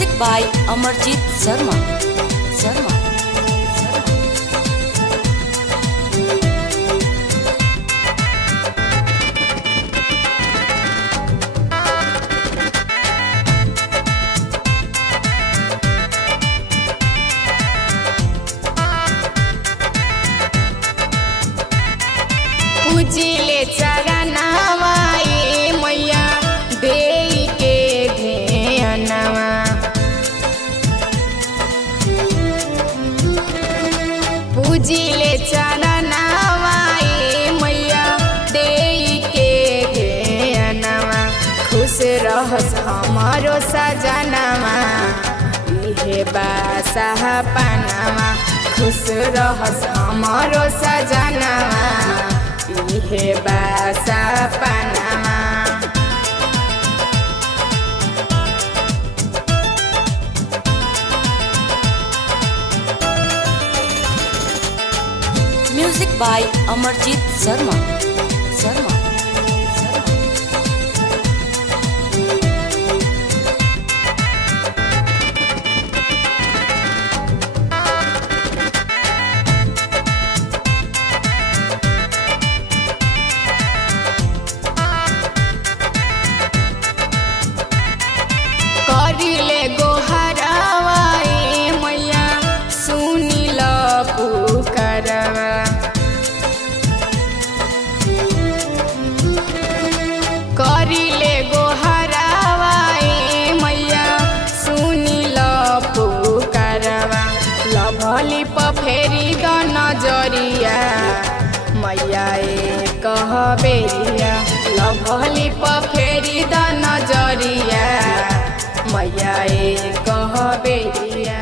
Music by Amarjeet Sharma. पूजिले चरणवा ए मैया देई के ध्यानवा। पूजिले चरणवा ए मैया देई के ध्यानवा। खुश रहस हमारो सजनवा इहे बासाह पनवा। खुश रहस हमारो सजनवा इहे बासा पनवा। Music by Amarjeet Sharma. करिले गोहरवा ए मैया सुनिल पुकारवा। करिले गोहरवा ए मैया सुनिल पुकारवा। लभली पफेरी द नजरिया मैया ए कहबेरिया। लभली पफेरी द नजरिया मैया ए कहबेरिया।